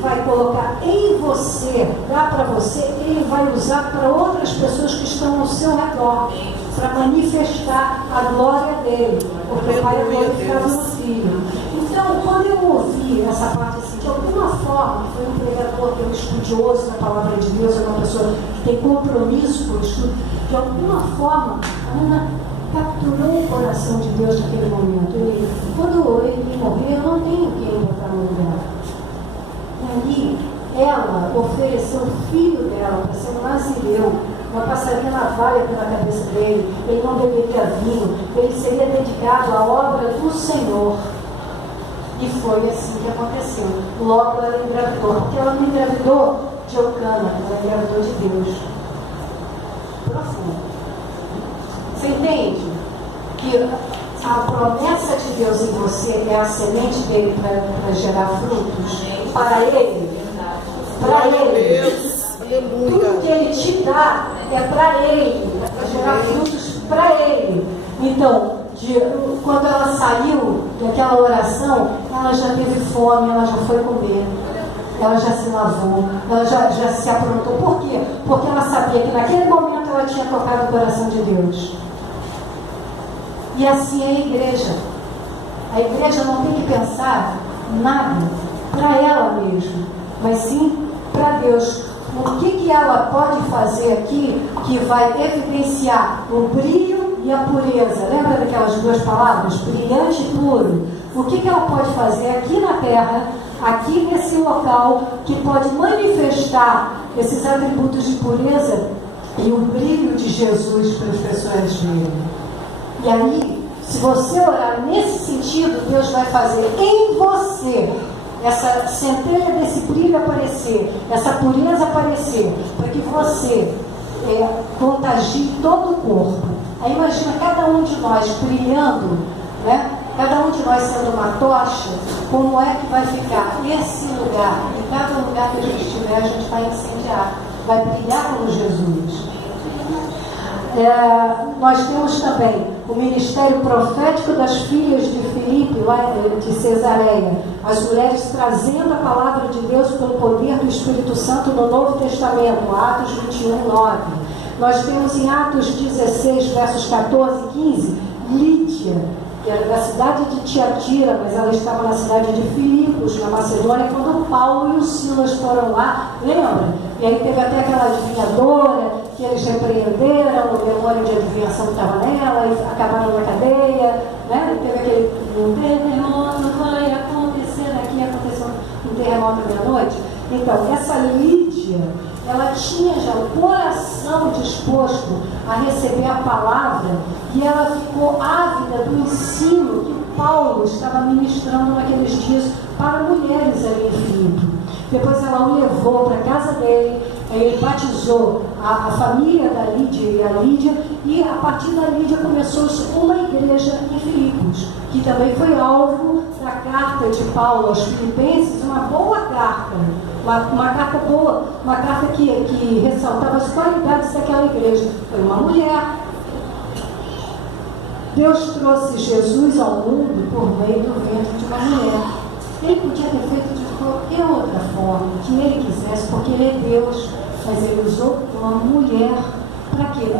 Ele vai colocar em você, dá para você, Ele vai usar para outras pessoas que estão ao seu redor, para manifestar a glória dele, porque o Pai é glorificado no Filho. Então, quando eu ouvi essa parte assim, de alguma forma, foi um pregador que é um estudioso da palavra de Deus, é uma pessoa que tem compromisso com o estudo, de alguma forma, a Ana capturou o coração de Deus naquele momento. Quando ele morrer, eu não tenho quem botar no lugar. E aí, ela ofereceu o filho dela para ser um nazireu. Uma passaria navalha pela cabeça dele, ele não beberia vinho, ele seria dedicado à obra do Senhor. E foi assim que aconteceu. Logo ela engravidou, porque ela não engravidou de Eucana, ela engravidou de Deus. Profundo. Você entende que a promessa de Deus em você é a semente dele para gerar frutos? Para ele? Para ele. Tudo que ele te dá é para ele, para gerar frutos para ele. Então, quando ela saiu daquela oração, ela já teve fome, ela já foi comer, ela já se lavou, ela já se aprontou. Por quê? Porque ela sabia que naquele momento ela tinha tocado o coração de Deus. E assim é a igreja. A igreja não tem que pensar nada para ela mesma, mas sim para Deus. O que ela pode fazer aqui que vai evidenciar o brilho e a pureza? Lembra daquelas duas palavras? Brilhante e puro. O que ela pode fazer aqui na terra, aqui nesse local, que pode manifestar esses atributos de pureza e o brilho de Jesus para as pessoas verem? E aí, se você orar nesse sentido, Deus vai fazer em você essa centelha desse brilho aparecer, essa pureza aparecer, para que você contagie todo o corpo. Aí imagina cada um de nós brilhando, né? Cada um de nós sendo uma tocha, como é que vai ficar esse lugar? Em cada lugar que a gente estiver, a gente vai incendiar, vai brilhar como Jesus. Nós temos também o ministério profético das filhas de Filipe, lá de Cesareia, as mulheres trazendo a palavra de Deus pelo poder do Espírito Santo no Novo Testamento, Atos 21, 9. Nós temos em Atos 16, versos 14 e 15, Lídia, que era da cidade de Tiatira, mas ela estava na cidade de Filipos, na Macedônia, quando Paulo e o Silas foram lá, lembra? E aí teve até aquela adivinhadora que eles repreenderam, o demônio de adivinhação que estava nela, e acabaram na cadeia, né? E teve aquele terremoto, vai acontecer aqui, aconteceu um terremoto meia-noite. Então, essa Lídia, ela tinha já o coração disposto a receber a palavra e ela ficou ávida do ensino que Paulo estava ministrando naqueles dias para mulheres ali em Filipe. Depois ela o levou para a casa dele, ele batizou a família da Lídia e a Lídia, e a partir da Lídia começou-se uma igreja em Filipos, que também foi alvo da carta de Paulo aos Filipenses, uma boa carta, uma carta boa, uma carta que ressaltava as qualidades daquela igreja. Foi uma mulher. Deus trouxe Jesus ao mundo por meio do ventre de uma mulher. Ele podia ter feito de qualquer outra forma, que ele quisesse, porque ele é Deus, mas ele usou uma mulher. Para quê?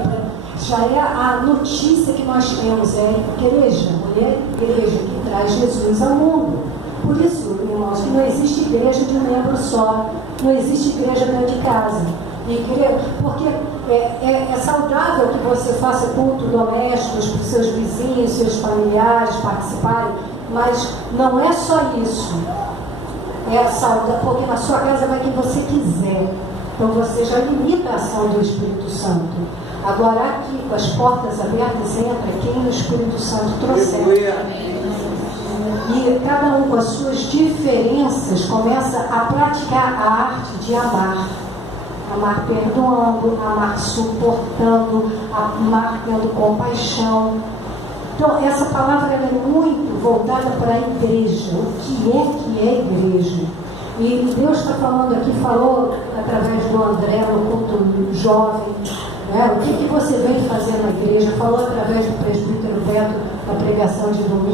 Já é a notícia que nós temos, igreja, mulher igreja, que traz Jesus ao mundo. Por isso, irmãos, que não existe igreja de um membro só, não existe igreja dentro de casa. Porque é saudável que você faça culto doméstico para os seus vizinhos, seus familiares participarem, mas não é só isso. É saudável, porque na sua casa vai quem você quiser. Então você já limita a ação do Espírito Santo. Agora aqui, com as portas abertas, entra quem o Espírito Santo trouxer. E cada um com as suas diferenças começa a praticar a arte de amar. Amar perdoando, amar suportando, amar tendo compaixão. Então, essa palavra é muito voltada para a igreja. O que é igreja? E Deus está falando aqui, falou através do André, no culto jovem, né? O que você vem fazer na igreja? Falou através do presbítero Beto, na pregação de domingo.